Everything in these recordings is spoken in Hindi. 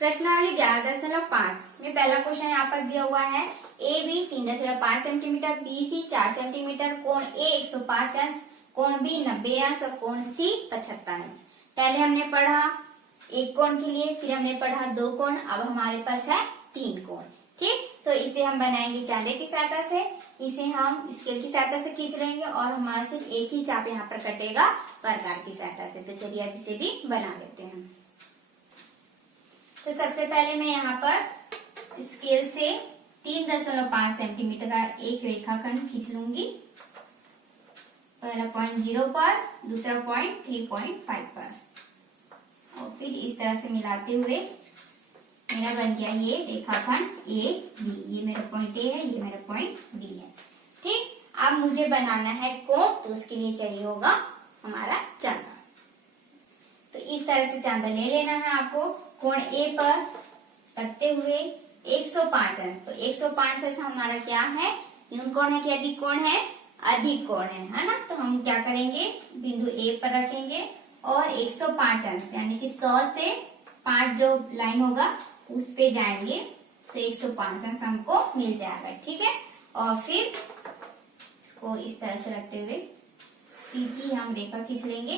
प्रश्नावली 11.5 में पहला क्वेश्चन यहाँ पर दिया हुआ है A B 3.5 centimetre, B C 4 centimetre, कोण ए 105 अंश, कोण बी 90 अंश और कोण सी 75 अंश। पहले हमने पढ़ा एक कोण के लिए, फिर हमने पढ़ा दो कोण, अब हमारे पास है तीन कोण। ठीक, तो इसे हम बनाएंगे चाले की सहायता से, इसे हम स्केल की सहायता से खींच लेंगे और हमारा सिर्फ एक ही चाप यहाँ पर कटेगा प्रकार की सहायता से। तो चलिए अब इसे भी बना लेते हैं। तो सबसे पहले मैं यहाँ पर स्केल से 3.5 सेंटीमीटर का एक रेखाखंड खींच लूंगी। पहला पॉइंट 0 पर, दूसरा पॉइंट 3.5 पर, और फिर इस तरह से मिलाते हुए मेरा बन गया ये रेखाखंड ए बी। ये मेरा पॉइंट ए है, ये मेरा पॉइंट बी है। ठीक, अब मुझे बनाना है कोण, तो उसके लिए चाहिए होगा हमारा चांदा। तो इस तरह से चांदा ले लेना है आपको। कोण ए पर रखते हुए 105 अंश, तो 105 अंश हमारा क्या है, न्यून कोण है कि अधिक कोण है, अधिक कोण है ना। तो हम क्या करेंगे, बिंदु ए पर रखेंगे और 105 अंश यानी कि 100 से 5 जो लाइन होगा उस पे जाएंगे, तो 105 अंश हमको मिल जाएगा। ठीक है, और फिर इसको इस तरह से रखते हुए सीधी हम रेखा खींच लेंगे।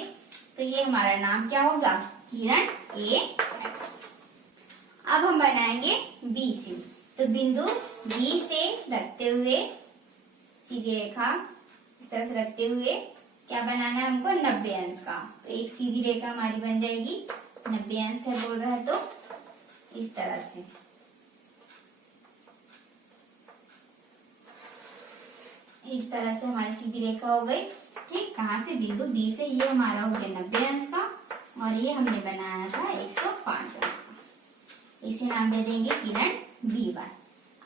तो ये हमारा नाम क्या होगा, किरण ए एक्स। अब हम बनाएंगे बी सी। तो बिंदु बी से रखते हुए सीधी रेखा इस तरह से रखते हुए क्या बनाना है हमको, 90 अंश का। तो एक सीधी रेखा हमारी बन जाएगी, 90 अंश है बोल रहा है तो इस तरह से। इस तरह से हमारी सीधी रेखा हो गई। ठीक, कहाँ से, बिंदु बी से। ये हमारा हो गया 90 अंश का और ये हमने बनाया था 105 अंश का। इसे नाम दे देंगे किरण B1।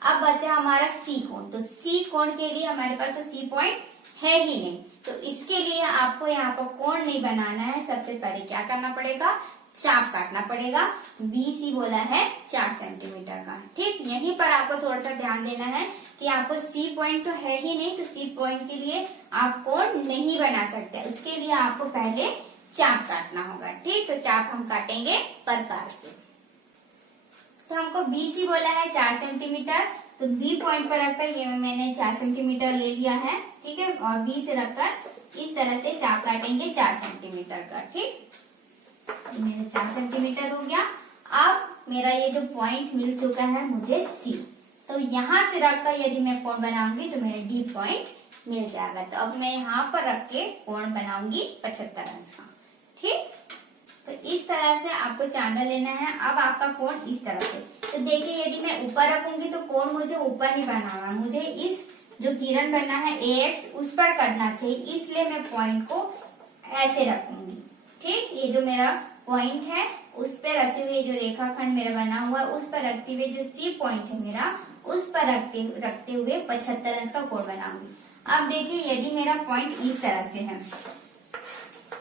अब बचा हमारा सी कोण। तो सी कोण के लिए हमारे पास तो सी पॉइंट है ही नहीं, तो इसके लिए आपको यहाँ पर कोण नहीं बनाना है। सबसे पहले क्या करना पड़ेगा, चाप काटना पड़ेगा। BC बोला है 4 सेंटीमीटर का। ठीक, यहीं पर आपको थोड़ा सा ध्यान देना है कि आपको सी पॉइंट तो है ही नहीं, तो सी पॉइंट के लिए आप कोण नहीं बना सकते। उसके लिए आपको पहले चाप काटना होगा। ठीक, तो चाप हम काटेंगे प्रकार से। तो हमको BC बोला है 4 सेंटीमीटर, तो B पॉइंट पर रखकर ये मैंने 4 सेंटीमीटर ले लिया है। ठीक है, और B से रखकर इस तरह से चाप काटेंगे 4 सेंटीमीटर का। ठीक, मेरा 4 सेंटीमीटर हो गया। अब मेरा ये जो पॉइंट मिल चुका है मुझे C, तो यहाँ से रखकर यदि मैं कोण बनाऊंगी तो मेरा D पॉइंट मिल जाएगा। तो अब मैं यहाँ पर रख के कोण बनाऊंगी 75 अंश का। ठीक, तो इस तरह से आपको चांदा लेना है। अब आपका कोण इस तरह से, तो देखिए यदि मैं ऊपर रखूंगी तो कोण मुझे ऊपर नहीं बनाना, मुझे इस जो किरण बना है AX उस पर करना चाहिए, इसलिए मैं पॉइंट को ऐसे रखूंगी। ठीक, ये जो मेरा पॉइंट है उस पर रखते हुए, जो रेखाखंड मेरा बना हुआ है उस पर रखते हुए, जो सी पॉइंट है मेरा उस पर रखते हुए 75 अंश का कोण बनाऊंगी। अब देखिए यदि मेरा पॉइंट इस तरह से है,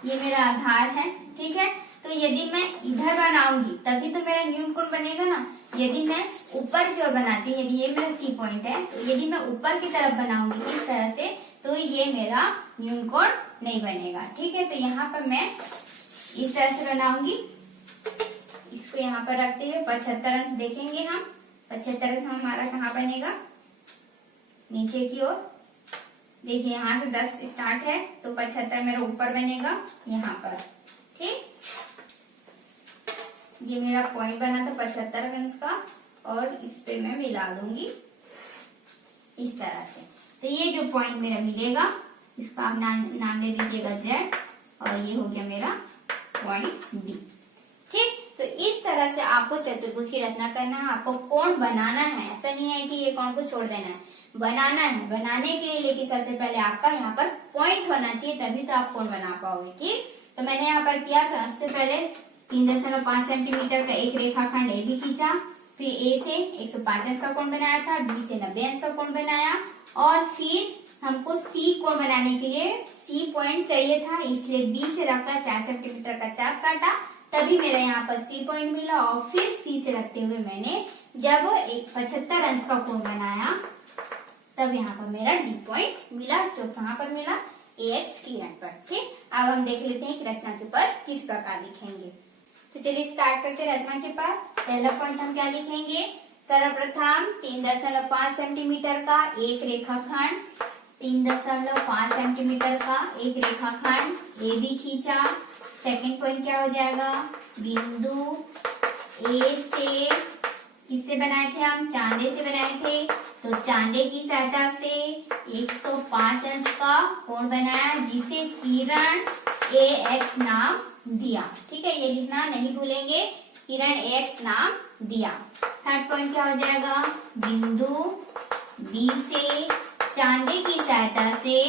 ये मेरा आधार है। ठीक है, तो यदि मैं इधर बनाऊंगी तभी तो मेरा न्यून कोण बनेगा ना। यदि मैं ऊपर की ओर बनाती हूँ, यदि ये मेरा सी पॉइंट है, तो यदि मैं ऊपर की तरफ बनाऊंगी इस तरह से, तो ये मेरा न्यून कोण नहीं बनेगा। ठीक है, तो यहाँ पर मैं इस तरह से बनाऊंगी। इसको यहाँ पर रखते हुए 75 अंश देखेंगे हम। 75 अंश हमारा कहाँ बनेगा, नीचे की ओर। देखिए यहाँ से 10 स्टार्ट है, तो 75 मेरा ऊपर बनेगा यहाँ पर। ठीक, ये मेरा पॉइंट बना था 75 अंश का और इस पे मैं मिला दूंगी इस तरह से। तो ये जो पॉइंट मेरा मिलेगा इसको आप नाम दे दीजिएगा Z, और ये हो गया मेरा पॉइंट D। ठीक, तो इस तरह से आपको चतुर्भुज की रचना करना है। आपको कोण बनाना है, ऐसा नहीं है कि ये कोण को छोड़ देना है, बनाना है। बनाने के लिए लेकिन सबसे पहले आपका यहाँ पर पॉइंट होना चाहिए, तभी तो आप कोण बना पाओगे। ठीक, तो मैंने यहाँ पर किया, सबसे पहले 3.5 सेंटीमीटर का एक रेखाखंड ए बी खींचा, फिर ए से 105 अंश का कोण बनाया था, बी से 90 अंश का कोण बनाया, और फिर हमको सी कोण बनाने के लिए सी पॉइंट चाहिए था, इसलिए बी से रखकर 4 सेंटीमीटर का चाप काटा, तभी मेरा यहाँ पर सी पॉइंट मिला। और फिर सी से रखते हुए मैंने जब 75 अंश का कोण बनाया तब यहाँ पर मेरा डी पॉइंट मिला, जो कहाँ पर मिला, AX किरण पर। ठीक, अब हम देख लेते हैं कि रचना के पद किस प्रकार लिखेंगे। तो चलिए स्टार्ट करते रचना के पास। पहला पॉइंट हम क्या लिखेंगे, सर्वप्रथम 3.5 सेंटीमीटर का एक रेखाखंड, 3.5 सेंटीमीटर का एक रेखाखंड ए बी खींचा। सेकंड पॉइंट क्या हो जाएगा, बिंदु ए से, किससे बनाए थे हम, चांदे से बनाए थे, तो चांदे की सहायता से 105 अंश का कोण बनाया जिसे किरण ए एक्स नाम दिया। ठीक है, ये लिखना नहीं भूलेंगे, किरण ए एक्स नाम दिया। थर्ड पॉइंट क्या हो जाएगा, बिंदु बी से चांदे की सहायता से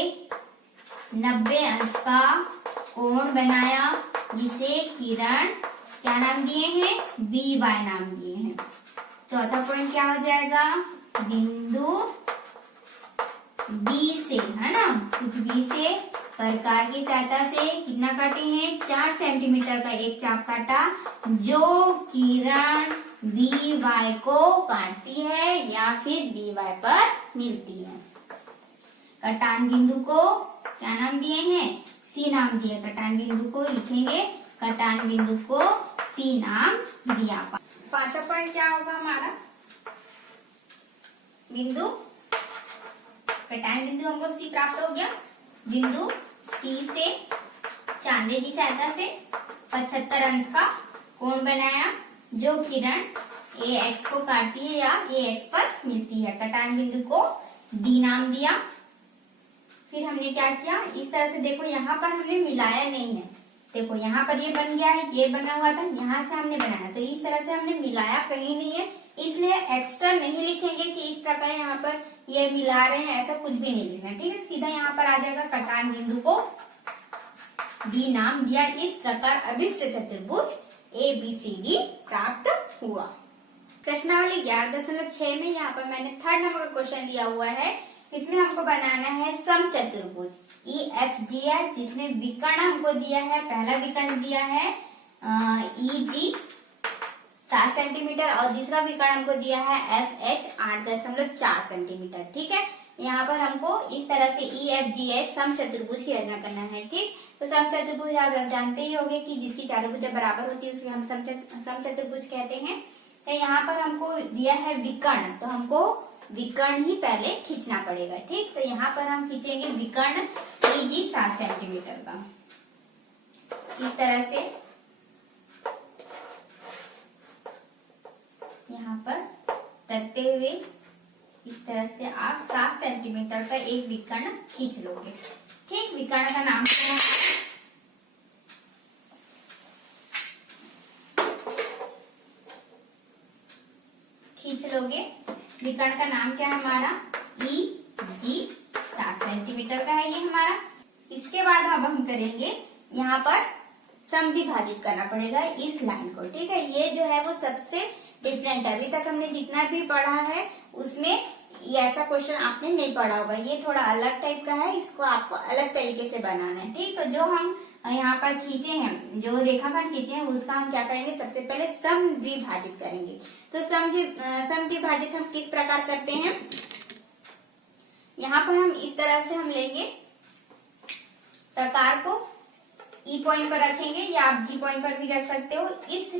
90 अंश का कोण बनाया जिसे किरण क्या नाम दिए हैं, बी वाई नाम दिए हैं। चौथा पॉइंट क्या हो जाएगा, बिंदु बी से, है ना, बी से प्रकार की सहायता से कितना काटे हैं, 4 सेंटीमीटर का एक चाप काटा जो किरण बी वाई को काटती है या फिर बी वाई पर मिलती है। कटान बिंदु को क्या नाम दिए हैं, सी नाम दिया। कटान बिंदु को लिखेंगे, कटान बिंदु को सी नाम दिया। पांचवा पॉइंट क्या होगा हमारा, बिंदु, कटान बिंदु हमको सी प्राप्त हो गया। बिंदु सी से चांदे की सहायता से 75 अंश का कोण बनाया जो किरण ए एक्स को काटती है या ए एक्स पर मिलती है। कटान बिंदु को डी नाम दिया। फिर हमने क्या किया, इस तरह से देखो यहाँ पर हमने मिलाया नहीं है, देखो यहाँ पर ये बन गया है, ये बना हुआ था, यहाँ से हमने बनाया, तो इस तरह से हमने मिलाया कहीं नहीं है, इसलिए एक्स्ट्रा नहीं लिखेंगे कि इस प्रकार यहाँ पर ये मिला रहे हैं, ऐसा कुछ भी नहीं लिखना। ठीक है, सीधा यहाँ पर आ जाएगा, कटान बिंदु को डी नाम दिया। इस प्रकार अभिष्ट चतुर्भुज ABCD प्राप्त हुआ। प्रश्नावली 11.6 में यहाँ पर मैंने 3rd नंबर का क्वेश्चन लिया हुआ है। इसमें हमको बनाना है समचतुर्भुज EFGH जिसमें विकर्ण हमको दिया है, पहला विकर्ण दिया है EG 7 सेंटीमीटर और दूसरा विकर्ण हमको दिया है FH 8.4 सेंटीमीटर। ठीक है, यहाँ पर हमको इस तरह से EFGH समचतुर्भुज की रचना करना है। ठीक, तो समचतुर्भुज आप जानते ही होंगे कि जिसकी चारों भुजा बराबर होती है उसकी हम समचतुर्भुज कहते हैं। तो यहाँ पर हमको दिया है विकर्ण, तो हमको विकर्ण ही पहले खींचना पड़ेगा। ठीक, तो यहाँ पर हम खींचेंगे विकर्ण EG 7 सेंटीमीटर का, इस तरह से यहाँ पर रखते हुए इस तरह से आप 7 सेंटीमीटर का एक विकर्ण खींच लोगे। ठीक, विकर्ण का नाम क्या है, खींच लोगे। विकर्ण का नाम क्या है हमारा, EG 7 सेंटीमीटर का है ये हमारा। इसके बाद अब हम करेंगे, यहाँ पर समद्विभाजित करना पड़ेगा इस लाइन को। ठीक है, ये जो है वो सबसे डिफरेंट है, अभी तक हमने जितना भी पढ़ा है उसमें ऐसा क्वेश्चन आपने नहीं पढ़ा होगा, ये थोड़ा अलग टाइप का है, इसको आपको अलग तरीके से बनाना है। ठीक, तो जो हम यहाँ पर खींचे हैं, जो रेखाखंड खींचे हैं उसका हम क्या करेंगे, सबसे पहले समद्विभाजित करेंगे। तो समद्विभाजित हम किस प्रकार करते हैं, यहाँ पर हम इस तरह से हम लेंगे, प्रकार को E पॉइंट पर रखेंगे या आप G पॉइंट पर भी रख सकते हो। इस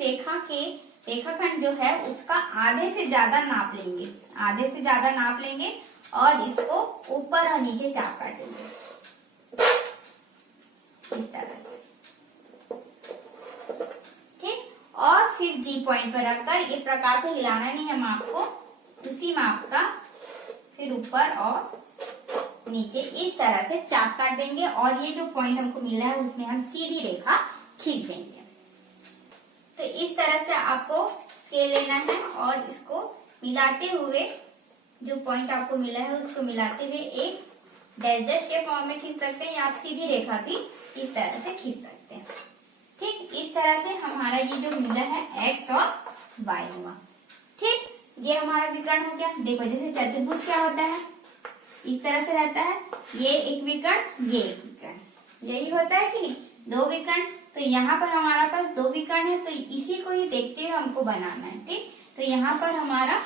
रेखाखंड जो है उसका आधे से ज्यादा नाप लेंगे, आधे से ज्यादा नाप लेंगे और इसको ऊपर और नीचे चाप काटेंगे इस तरह से। ठीक, और फिर G पॉइंट पर रखकर ये प्रकार को हिलाना नहीं है माप को, उसी माप का फिर ऊपर और नीचे इस तरह से चाप काट देंगे और ये जो पॉइंट हमको मिला है उसमें हम सीधी रेखा खींच देंगे। तो इस तरह से आपको स्केल लेना है और इसको मिलाते हुए, जो पॉइंट आपको मिला है उसको मिलाते हुए एक डैश डैश के फॉर्म में खींच सकते हैं या आप सीधी रेखा भी इस तरह से खींच सकते हैं। ठीक, इस तरह से हमारा ये जो मिला है X और Y हुआ। ठीक, ये हमारा विकर्ण हो गया। देखो जैसे चतुर्भुज क्या होता है, इस तरह से रहता है, ये एक विकर्ण, ये एक विकर्ण, यही होता है कि नहीं, 2 विकर्ण। तो यहाँ पर हमारा पास 2 विकर्ण है, तो इसी को ही देखते हुए हमको बनाना है। ठीक, तो यहाँ पर हमारा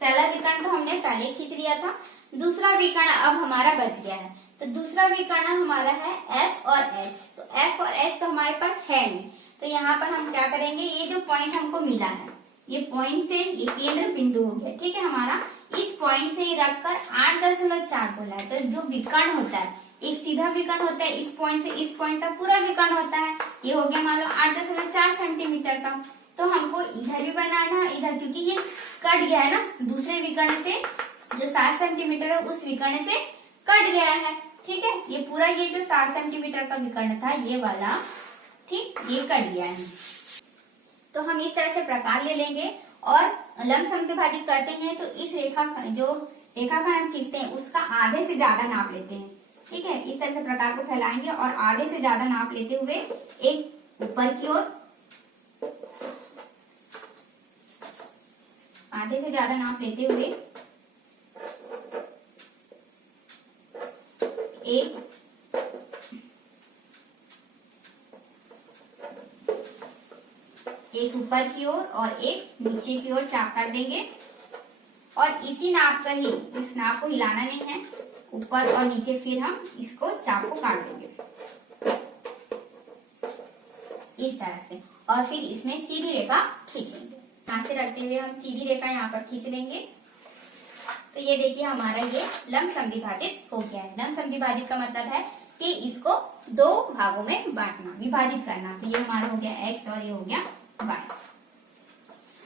पहला विकर्ण तो हमने पहले खींच लिया था, दूसरा विकर्ण अब हमारा बच गया है। तो दूसरा विकर्ण हमारा है F और H। तो F और H तो हमारे पास है नहीं, तो यहाँ पर हम क्या करेंगे, ये जो पॉइंट हमको मिला है, ये पॉइंट से ये केंद्र बिंदु हो गया, ठीक है हमारा। इस पॉइंट से रखकर 8.4 बोला है। तो जो विकर्ण होता है, एक सीधा विकर्ण होता है, इस पॉइंट से इस पॉइंट तक पूरा विकर्ण होता है। ये हो गया मान लो 8.4 सेंटीमीटर का। तो हमको इधर भी बनाना है, इधर, क्योंकि ये कट गया है ना दूसरे विकर्ण से, जो 7 सेंटीमीटर है उस विकर्ण से कट गया है, ठीक है। ये पूरा ये जो 7 सेंटीमीटर का विकर्ण था ये वाला, ठीक, ये कट गया है। तो हम इस तरह से प्रकार ले लेंगे और लंब समद्विभाजित करते हैं। तो इस रेखा जो रेखाखंड हम खींचते हैं उसका आधे से ज्यादा नाप लेते हैं, ठीक है। इस तरह से प्रकार को फैलाएंगे और आधे से ज्यादा नाप लेते हुए एक ऊपर की ओर, आधे से ज्यादा नाप लेते हुए एक ऊपर की ओर और एक नीचे की ओर चाप काट देंगे। और इसी नाप का ही, इस नाप को हिलाना नहीं है, ऊपर और नीचे फिर हम इसको चाप को काट देंगे इस तरह से। और फिर इसमें सीधी रेखा खींचेंगे, यहाँ से रखते हुए हम सीधी रेखा यहाँ पर खींच लेंगे। तो ये देखिए हमारा ये लंब समद्विभाजित हो गया है। लंब समद्विभाजित का मतलब है कि इसको दो भागों में बांटना, विभाजित करना। तो ये हमारा हो गया x और ये हो गया y,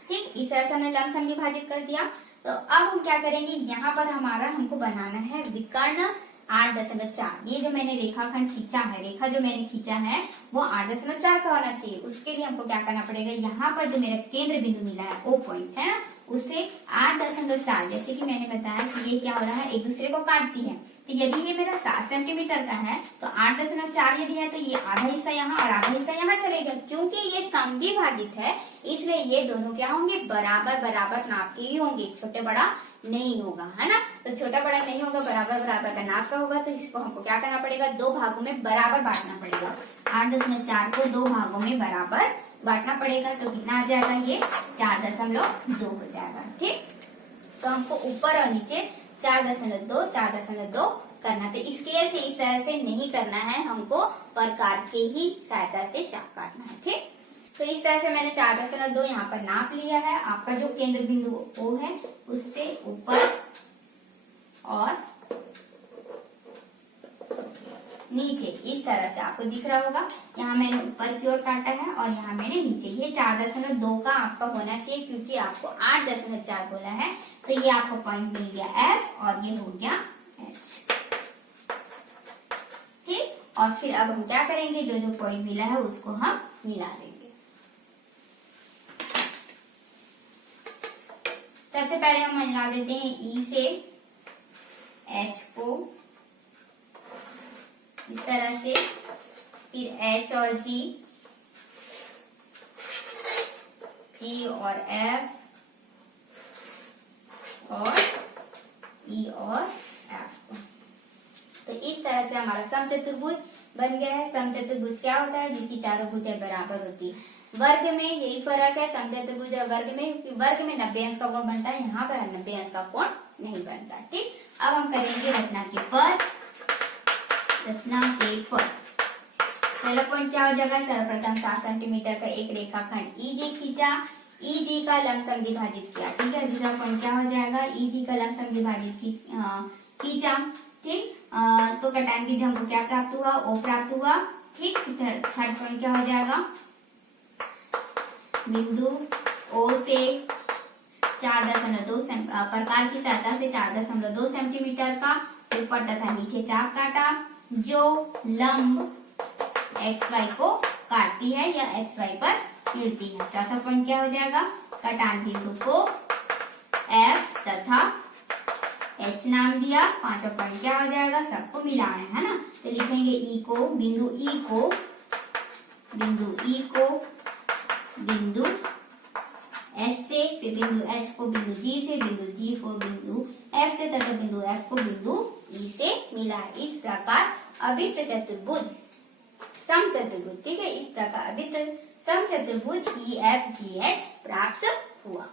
ठीक। इस तरह से हमने लंब समद्विभाजित कर दिया। तो अब हम क्या करेंगे, यहाँ पर हमारा हमको बनाना है विकर्ण 8.4। ये जो मैंने रेखाखंड खींचा है, रेखा जो मैंने खींचा है वो 8.4 का होना चाहिए। उसके लिए हमको क्या करना पड़ेगा, यहाँ पर जो मेरा केंद्र बिंदु मिला है ओ पॉइंट है ना, उससे 8.4, जैसे कि मैंने बताया कि ये क्या हो रहा है, एक दूसरे को काटती है। तो यदि ये मेरा 7 सेंटीमीटर का है तो 8.4 यदि है तो ये आधा हिस्सा यहाँ और आधा हिस्सा यहाँ चलेगा। क्योंकि ये समद्विभाजित है इसलिए ये दोनों क्या होंगे, बराबर बराबर नाप के ही होंगे, छोटे बड़ा नहीं होगा, है ना। तो छोटा बड़ा नहीं होगा, बराबर बराबर का नाप का होगा। तो इसको हमको क्या करना पड़ेगा, दो भागों में बराबर बांटना पड़ेगा। 8.4 को दो भागों में बराबर बांटना पड़ेगा। तो कितना आ जाएगा, ये 4.2 हो जाएगा, ठीक। तो हमको ऊपर और नीचे 4.2 करना। तो इसके से इस तरह से नहीं करना है, हमको प्रकार के ही सहायता से चाप काटना है, ठीक। तो इस तरह से मैंने 4.2 यहाँ पर नाप लिया है। आपका जो केंद्र बिंदु O है उससे ऊपर और नीचे इस तरह से आपको दिख रहा होगा। यहाँ मैंने ऊपर की ओर काटा है और यहाँ मैंने नीचे। ये 4.2 का आपका होना चाहिए क्योंकि आपको 8.4 बोला है। तो ये आपको पॉइंट मिल गया F और ये हो गया H, ठीक। और फिर अब हम क्या करेंगे, जो जो पॉइंट मिला है उसको हम मिला देंगे। सबसे पहले हम मिला देते हैं E से H को इस तरह से, फिर H और G, C और F और E और F। तो इस तरह से हमारा समचतुर्भुज बन गया है। समचतुर्भुज क्या होता है, जिसकी चारों भुजाएं बराबर होती है। वर्ग में यही फर्क है, समचतुर्भुज और वर्ग में 90 अंश का कोण बनता है, यहाँ पर 90 अंश का कोण नहीं बनता, ठीक। अब हम करेंगे रचना के पद। पहला पॉइंट क्या हो जाएगा, सर्वप्रथम 7 सेंटीमीटर का एक रेखाखंड EG खींचा, EG का लंब समद्विभाजित किया, ठीक है। दूसरा पॉइंट क्या हो जाएगा, EG का लंब समद्विभाजित खींचा, ठीक। तो कटान विधि हमको क्या प्राप्त हुआ, O प्राप्त हुआ, ठीक। थर्ड पॉइंट क्या हो जाएगा, बिंदु O से 4.2 प्रकार की सहायता से 4.2 सेंटीमीटर का ऊपर तथा नीचे चाप काटा, जो लंब XY को काटती है या XY पर मिलती है। चौथा पॉइंट क्या हो जाएगा, कटान बिंदु को F तथा H नाम दिया। पांचवा पॉइंट क्या हो जाएगा, सबको मिलाना है ना। तो लिखेंगे बिंदु E को बिंदु S से, फिर बिंदु H को बिंदु G से, बिंदु G को बिंदु F से तथा बिंदु F को बिंदु E से मिला। इस प्रकार अभिष्ट चतुर्भुज समचतुर्भुज, ठीक है। इस प्रकार अभिष्ट समचतुर्भुज EFGH प्राप्त हुआ।